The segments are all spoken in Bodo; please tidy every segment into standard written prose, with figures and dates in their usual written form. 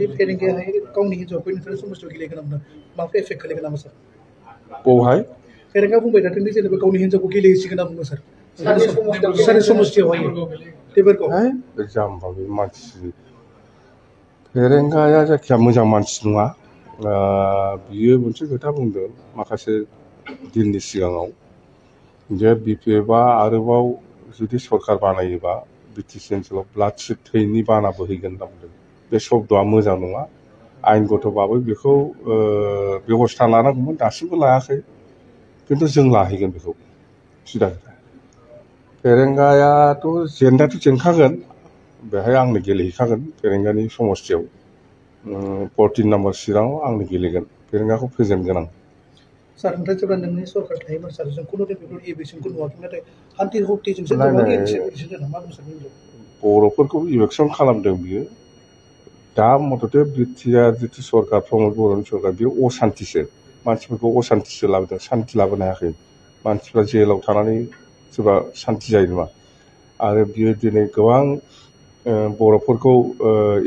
बे फेरेंगायाहाय गावनि हिन्जावफोरनिफ्राय समाजाव गेलेगोन नामा माबाफोर एफेक्ट खोलैगोन नामा सार बहाय फेरेंगा बुंबाय थादों दि जेनेबा गावनि हिन्जावखौ गेलेहोसिगोन होनना बुङो सार सारि समस्थियावहाय बेफोरखौ जाम्बा बे मानसि फेरेंगाया जायखिया मोजां मानसि नङा बियो मोनसे खोथा बुंदों माखासे दिननि सिगाङाव जे बिपिएफआ आरोबाव जुदि सरकार बानायोबा बिटिसि ओनसोलाव ब्लाड सिट थैनि बाना बोहैगोन होनना बुंदों बे शब्दआ मोजां नङा आयेनगतबाबो बेखौ बेबस्था लानांगौमोन दासिमबो लायाखै किन्तु जों लाहैगोन बेखौ सिदा खोथा फेरेंगायाथ' जेननायाथ' जेनखागोन बेहाय आंनो गेलेहैखागोन फेरेंगानि समस्थियाव 14 नम्बर चिराङाव आंनो गेलेगोन फेरेंगाखौ फेजेनगोन आं सार ओमफ्राय जेब्ला नोंनि सरकार थायोमोन सार जों खुनु बेफोर इलेक्सनखौ नुवाखै नाथाय हान्थि हक्टिजोंसो गोबां इलेक्सन जादों मा बुंनो सानो बर'फोरखौ इलेक्सन खालामदों बियो दा मथथे बिटिआर जितु सरकार प्रमद बर'नि सरकार बेयो असान्तिसो मानसिफोरखौ असान्तिसो लाबोदों सान्ति लाबोनो हायाखै मानसिफ्रा जेलाव थानानै सोरबा सान्ति जायो नामा आरो बियो दिनै गोबां बर'फोरखौ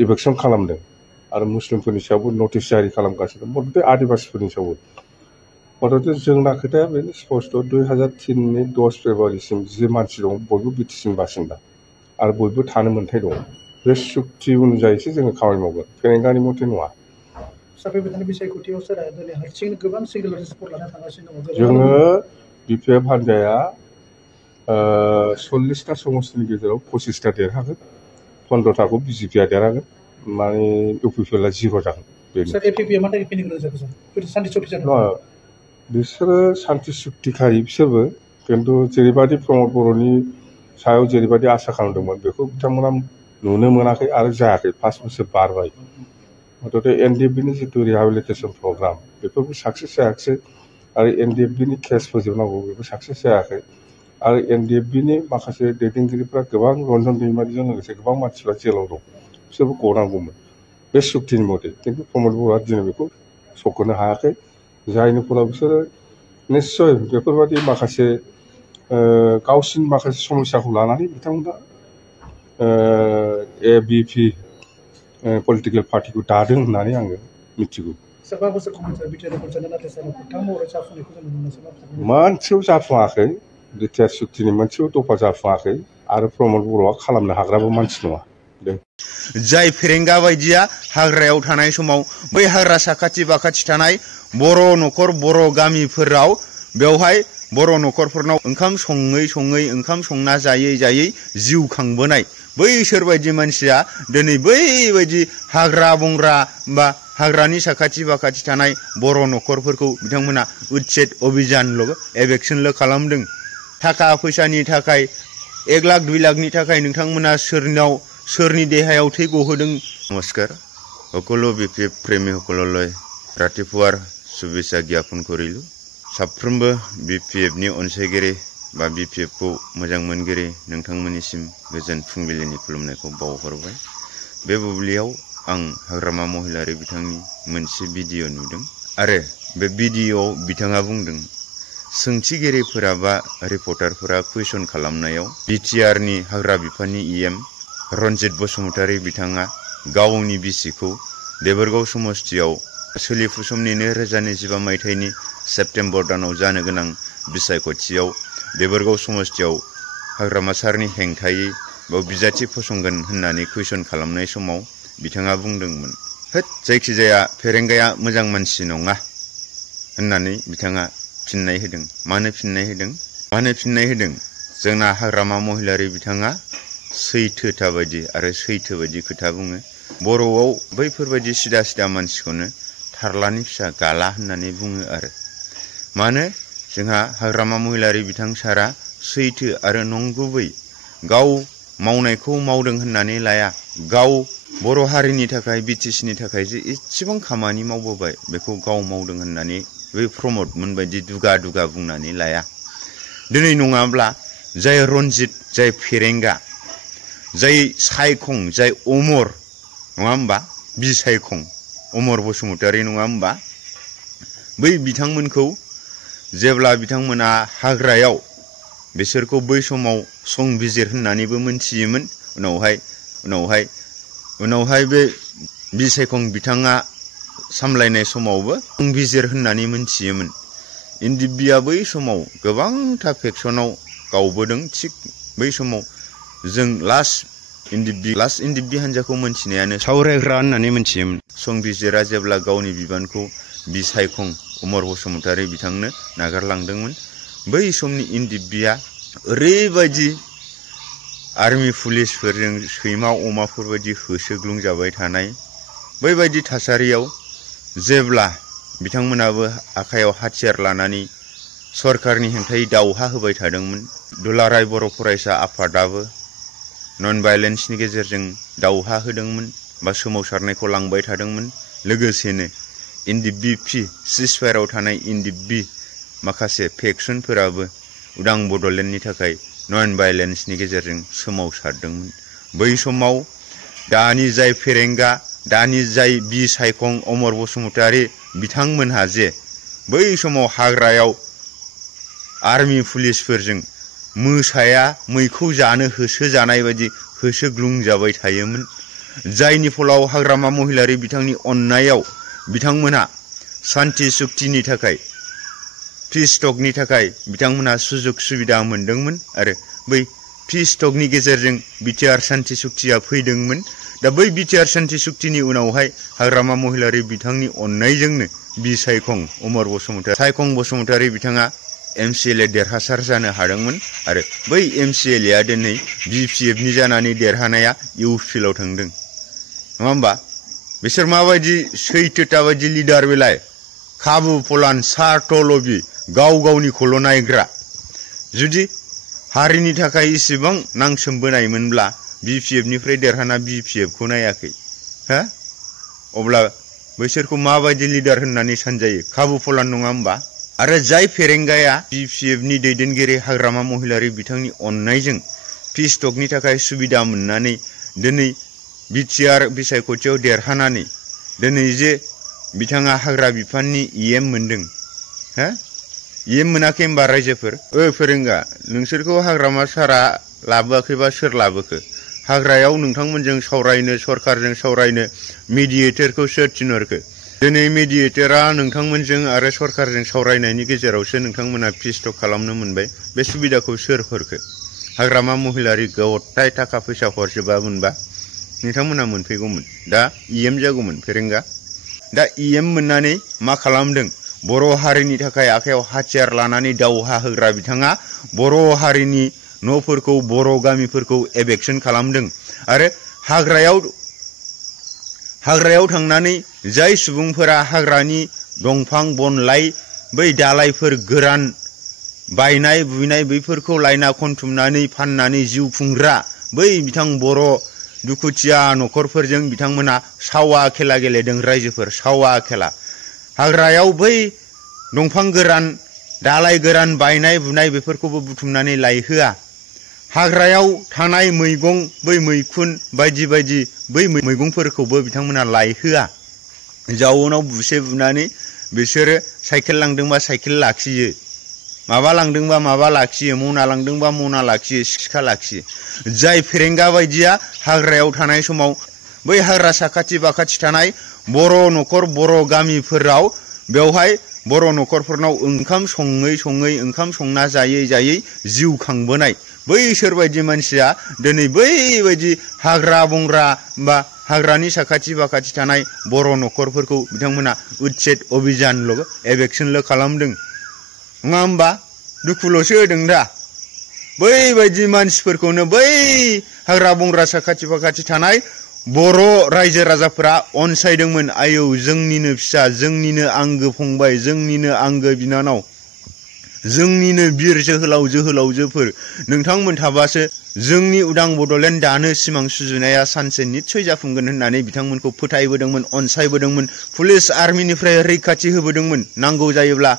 इलेक्सन खालामदों आरो मुस्लिमफोरनि सायावबो नटिस जारि खालामगासिनो मथथे आदिबासिफोरनि सायावबो मथथे जोंना खोथाया बेनो स्पस्ट 2003नि 10 फेब्रुवारिसिम जि मानसि दं बयबो बिटिसिनि बासिन्दा आरो बयबो थानो मोन्थाय दं बे सुक्ति अनुजायैसो जोङो खामानि मावगोन फेरेंगानि मथे नङा जोङो बिपिएफ हान्जाया 40टा समस्तिनि गेजेराव 25टा देरहागोन 15टाखौ बिजेपिआ देरहागोन माने इउपिपिएलआ 0 जागोन बिसोरो सान्ति सुक्तिखारि बिसोरबो किन्तु जेरैबायदि प्रमद बर'नि सायाव जेरैबायदि आसा खालामदोंमोन बेखौ बिथांमोना नुनो मोनाखै आरो जायाखै 5 बोसोर बारबाय मथथे एनडिएफबिनि जितु रिहेबिलिटेसन प्रग्राम बेफोरबो साक्सेस जायाखिसै आरो एनडिएफबिनि केस फोजोबनांगौ बेबो साक्सेस जायाखै आरो एनडिएफबिनि माखासे दैदेनगिरिफ्रा गोबां रन्जन दैमारिजों लोगोसे गोबां मानसिफ्रा जेलाव दं बिसोरबो गनांगौमोन बे सुक्तिनि मथे किन्तु प्रमद बर'आ दिनै बेखौ सख'नो हायाखै जायनि फलाव बिसोरो निस्सय बेफोरबायदि माखासे गावसिनि माखासे समस्याखौ लानानै बिथांमोना एबिपि पलिटिकेल पार्टिखौ दादों होननानै आङो मिथिगौ मोनसेयाव जाफुङाखै बिटिआर सुक्तिनि मोनसेयाव दफा जाफुङाखै आरो प्रमद बर'आ खालामनो हाग्राबो मानसि नङा जाय फेरेंगा बायदिया हाग्रायाव थानाय समाव बै हाग्रा साखाथि बाखाथि थानाय बर' न'खर बर' गामिफोराव बेवहाय बर' न'खरफोरनाव ओंखाम सङै सङै ओंखाम संना जायै जायै जिउ खांबोनाय बैसोर बायदि मानसिया दिनै बैबायदि हाग्रा बंग्रा बा हाग्रानि साखाथि बाखाथि थानाय बर' न'खरफोरखौ बिथांमोना उच्छेद अभियानल' एभेक्सनल' खालामदों थाखा फैसानि थाखाय 1 लाख 2 लाखनि थाखाय नोंथांमोना सोरनि देहायाव थै गहोदों नमस्कार সকলো বিপিএফ প্রেমীসকললৈ ৰাতিপুৱাৰ শুভেচ্ছা জ্ঞাপন কৰিলো साफ्रोमबो बिपिएफनि अनसायगिरि बा बिपिएफखौ मोजां मोनगिरि नोंथांमोननिसिम गोजोन फुंबिलिनि खुलुमनायखौ बावहरबाय बे बुब्लियाव आं हाग्रामा महिलारि बिथांनि मोनसे भिडिअ नुदों आरो बे भिडिअआव बिथाङा बुंदों सोंथिगिरिफोरा बा रिपर्टारफोरा कुइसन खालामनायाव बिटिआरनि हाग्रा बिफाननि इएम रन्जित बसुमतारी बिथाङा गावनि बिसिखौ देबरगाव समस्तियाव सोलिफु समनि 2025 मायथाइनि सेप्तेम्बर दानाव जानो गोनां बिसायख'थियाव देबरगाव समस्तियाव हाग्रामा सारनि हेंथायै बाव बिजाथि फसंगोन होननानै कुइसन खालामनाय समाव बिथाङा बुंदोंमोन जायखिजाया फेरेंगाया मोजां मानसि नङा होननानै बिथाङा फिननाय होदों मानो फिननाय होदों जोंना हाग्रामा महिलारि बिथाङा सैथोथा बायदि आरो सैथो बायदि खोथा बुङो बर'आव बैफोरबायदि सिदा सिदा मानसिखौनो थारलानि फिसा गाला होननानै बुङो आरो मानो जोंहा हाग्रामा महिलारि बिथां सारा सैथो आरो नंगुबै गाव मावनायखौ मावदों होननानै लाया गाव बर' हारिनि थाखाय बिटिसिनि थाखाय जे एसेबां खामानि मावबोबाय बेखौ गाव मावदों होननानै बै प्रमदमोन बायदि दुगा दुगा बुंनानै लाया दिनै नङाब्ला जाय रन्जित जाय फेरेंगा जाय सायखं जाय अमर नङा होमबा बिसायखं अमर बसुमतारी नङा होमबा बै बिथांमोनखौ जेब्ला बिथांमोना हाग्रायाव बिसोरखौ बै समाव संबिजिर होननानैबो मोनथियोमोन उनावहाय बे बिसायखं बिथाङा सामलायनाय समावबो संबिजिर होननानै मोनथियोमोन। एनडिएफबिआ बै समाव गोबांथा फेक्सनाव गावबोदों। थिग बै समाव जों लास्ट एनडिएफबि हान्जाखौ मोनथिनायानो सावरायग्रा होननानै मोनथियोमोन। संबिजिरा जेब्ला गावनि बिबानखौ बिसायखं अमर बसुमतारी बिथांनो नागारलांदोंमोन, बै समनि एनडिएफबिआ ओरैबायदि आर्मि पुलिसफोरजों सैमा अमाफोरबायदि होसोग्लुंजाबाय थानाय, बैबायदि थासारियाव जेब्ला बिथांमोनाबो आखायाव हाथियार लानानै सरकारनि हेंथायै दावहा होबाय थादोंमोन, दुलाराय बर' फरायसा आफादाबो नन भायलेन्सनि गेजेरजों दावहा होदोंमोन बा सोमावसारनायखौ लांबाय थादोंमोन। लोगोसेनो एनडिएफबि सिजफायाराव थानाय एनडिएफबि माखासे फेक्सनफोराबो उदां बड'लेण्डनि थाखाय नन भायलेन्सनि गेजेरजों सोमावसारदोंमोन। बै समाव दानि जाय फेरेंगा, दानि जाय बिसायखं अमर बसुमतारी बिथांमोनहा जे बै समाव हाग्रायाव आर्मि पुलिसफोरजों मोसाया मैखौ जानो होसोजानाय बायदि होसोग्लुंजाबाय थायोमोन, जायनि फलाव हाग्रामा महिलारी बिथांनि अननायाव बिथांमोनहा सान्ति सुक्तिनि थाखाय, पिस टकनि थाखाय बिथांमोनहा सुजुग सुबिदा मोनदोंमोन आरो बै पिस टकनि गेजेरजों बिटिआर सान्ति सुक्तिया फैदोंमोन। दा बै बिटिआर सान्ति सुक्तिनि उनावहाय हाग्रामा महिलारी बिथांनि अननायजोंनो बिसायखं अमर बसुमतारी बिथाङा MCLA देरहासार जानो हादोंमोन आरो बै MCLA दिनै BPFनि जानानै देरहानाया इउपिएलआव थांदों। नङा होमबा? बिसोर माबायदि सैथोता बायदि लिडार बेलाय, खाबु फलान सार्थ लबि, गाव गावनिखौल' नायग्रा। जुदि हारिनि थाखाय इसेबां नांसोमबोनायमोनब्ला BPFनिफ्राय देरहाना BPFखौ नायाखै, हा? अब्ला बैसोरखौ माबायदि लिडार होननानै सानजायो? खाबु फलान नङा होमबा? आरो जाय फेरेंगाया BPFनि दैदेनगिरि हाग्रामा महिलारी बिथांनि अननायजों पिस टकनि थाखाय सुबिदा मोननानै दिनै बिटिआर बिसायख'थियाव देरहानानै दिनै जे बिथाङा हाग्रा बिफाननि EM मोनदों, हा? EM मोनाखै होमबा रायजोफोर? फेरेंगा, नोंसोरखौ हाग्रामा सारा लाबोआखैबा सोर लाबोखो? हाग्रायाव नोंथांमोनजों सावरायनो, सरकारजों सावरायनो मिडिएटरखौ सोर थिनहरखो? दिनै मिडिएटरा नोंथांमोनजों आरो सरकारजों सावरायनायनि गेजेरावसो नोंथांमोना पिस टक खालामनो मोनबाय। बे सुबिदाखौ सोर हरखो? हाग्रामा महिलारी गथाय थाखा फैसा हरजोबामोनबा नोंथांमोना मोनफैगौमोन, दा EM जागौमोन फेरेंगा। दा EM मोननानै मा खालामदों? बर' हारिनि थाखाय आखायाव हाथियार लानानै दावहा होग्रा बिथाङा बर' हारिनि न'फोरखौ, बर' गामिफोरखौ एभेक्सन खालामदों आरो हाग्रायाव थांनानै जाय सुबुंफोरा हाग्रानि दंफां बनलाइ, बै दालाइफोर गोरान बायनाय बुयनाय बैफोरखौ लायना खनथुमनानै फाननानै जिउ खुंग्रा बै बिथां बर' दुखुथिया न'खरफोरजों बिथांमोना सावा खेला गेलेदों। रायजोफोर, सावा खेला। हाग्रायाव बै दंफां गोरान, दालाइ गोरान बायनाय बुनाय बेफोरखौबो बुथुमनानै लायहोआ। हाग्रायाव थानाय मैगं, बै मैखुन बायदि बायदि बै मैगंफोरखौबो बिथांमोना लायहोआ। जाउनाव बुसे बुनानै बिसोरो साइकेल लांदोंबा साइकेल लाखियो, माबा लांदोंबा माबा लाखियो, मना लांदोंबा मना लाखियो, सिखा लाखियो। जाय फेरेंगा बायदिया हाग्रायाव थानाय समाव बै हाग्रा साखाथि बाखाथि थानाय बर' न'खर, बर' गामिफोराव बेवहाय बर' न'खरफोरनाव ओंखाम सङै सङै, ओंखाम संना जायै जायै जिउ खांबोनाय बैसोर बायदि मानसिया दिनै बैबायदि हाग्रा बंग्रा बा हाग्रानि साखाथि बाखाथि थानाय बर' न'खरफोरखौ बिथांमोना उच्छेद अभियानल' एभेक्सनल' खालामदों। नङा होमबा? दुखुल'सो होदों दा। बैबायदि मानसिफोरखौनो बै हाग्रा बंग्रा साखाथि बाखाथि थानाय बर' रायजो राजाफोरा अनसायदोंमोन। आयौ, जोंनिनो फिसा, जोंनिनो आंगो फंबाय, जोंनिनो आंगो बिनानाव, जोंनिनो बिर जोहोलाव जोहोलावजोफोर, नोंथांमोन थाबासो जोंनि उदां बड'लेण्ड दानो सिमां सुजुनाया सानसे निस्सय जाफुंगोन होननानै बिथांमोनखौ फोथायबोदोंमोन, अनसायबोदोंमोन, पुलिस आर्मिनिफ्राय रैखाथि होबोदोंमोन। नांगौ जायोब्ला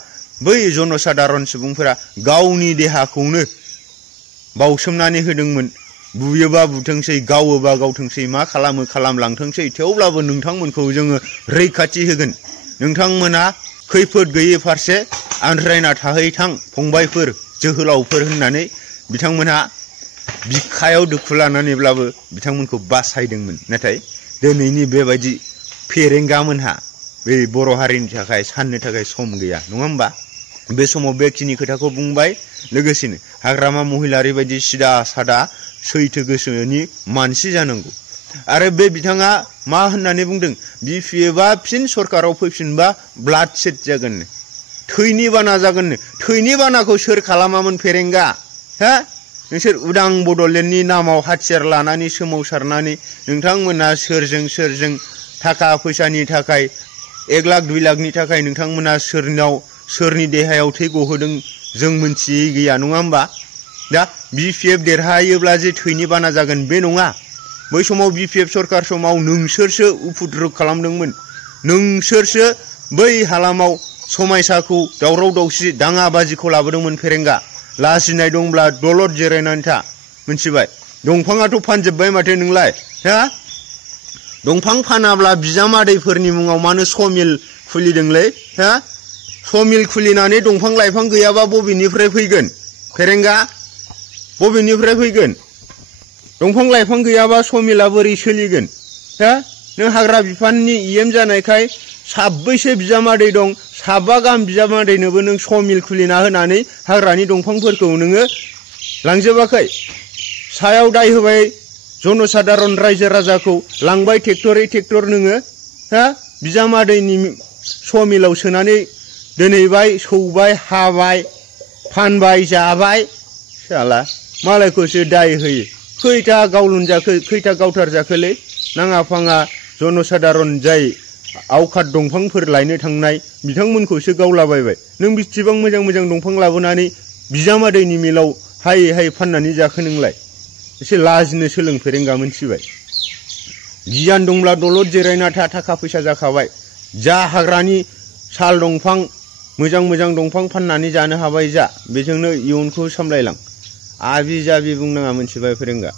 बै जनसाधारन सुबुंफोरा गावनि देहाखौनो बावसोमनानै होदोंमोन। बुयोबा बुथोंसै, गावोबा गावथोंसै, मा खालामो खालामलांथोंसै, थेवब्लाबो नोंथांमोनखौ जोङो रैखाथि होगोन। नोंथांमोना खैफोद गैयै फारसे आन्ज्रायना थाहैथां फंबायफोर, जोहोलावफोर होननानै बिथांमोनहा बिखायाव दुखु लानानैब्लाबो बिथांमोनखौ बासायदोंमोन। नाथाय दिनैनि बेबायदि फेरेंगा मोनहा बे बर' हारिनि थाखाय साननो थाखाय सम गैया नङा होमबा बे समाव बेखिनि खोथाखौ बुंबाय लोगोसेनो हाग्रामा महिलारि बायदि सिदा सादा सैथो गोसोनि मानसि जानांगौ आरो बे बिथाङा मा होननानै बुंदों BPFआ फिन सरकाराव फैफिनबा ब्लाड सेट जागोननो थैनि बाना जागोननो थैनि बानाखौ सोर खालामामोन फेरेंगा हा नोंसोर उदां बड'लेण्डनि नामाव हाथियार लानानै सोमावसारनानै नोंथांमोना सोरजों थाखा फैसानि थाखाय 1 लाख 2 लाखनि थाखाय नोंथांमोना सोरनि देहायाव थै गहोदों जों मिथियै गैया नङा होमबा दा BPF देरहायोब्ला जे थैनि बाना जागोन बे नङा बै समाव BPF सरकार समाव नोंसोरसो उफुद्रुग खालामदोंमोन नोंसोरसो बै हालामाव समायसाखौ दावराव दावसि दाङाबाजिखौ लाबोदोंमोन फेरेंगा लाजिनाय दंब्ला दलद जिरायनानै था मिथिबाय दंफाङाथ' फानजोब्बाय माथो नोंलाय हा दंफां फानाब्ला बिजामादैफोरनि मुङाव मानो समिल खुलिदोंलै हा समिल खुलिनानै दंफां लाइफां गैयाबा बबेनिफ्राय फैगोन फेरेंगा बबेनिफ्राय फैगोन दंफां लाइफां गैयाबा समिला बोरै सोलिगोन हा नों हाग्रा बिफाननि EM जानायखाय साब्बैसो बिजामादै दं साबा गाहाम बिजामादैनोबो नों समिल खुलिना होनानै हाग्रानि दंफांफोरखौ नोङो लांजोबाखै सायाव दाय होबाय जनसाधारन रायजो राजाखौ लांबाय ट्रेक्टर नोङो हा बिजामादैनि समिलाव सोनानै दोनहैबाय सौबाय हाबाय फानबाय जाबाय साला मालायखौसो दाय होयो खैथा गावलुन जाखो खैथा गावथार जाखोलै नाङा फाङा जनसाधारन जाय आवखाद दंफांफोर लायनो थांनाय बिथांमोनखौसो गावलाबायबाय नों बिसिबां मोजां दंफां लाबोनानै बिजामादैनि मिलाव हाय फाननानै जाखो नोंलाय एसे लाजिनो सोलों फेरेंगा मोनथिबाय गियान दंब्ला दलद जिरायना थाखा फैसा जाखाबाय जा हाग्रानि साल दंफां मोजां दंफां फाननानै जानो हाबाय जा बेजोंनो इयुनखौ सामलायलां आबि जाबि बुंनाङा मोनथिबाय फेरेंगा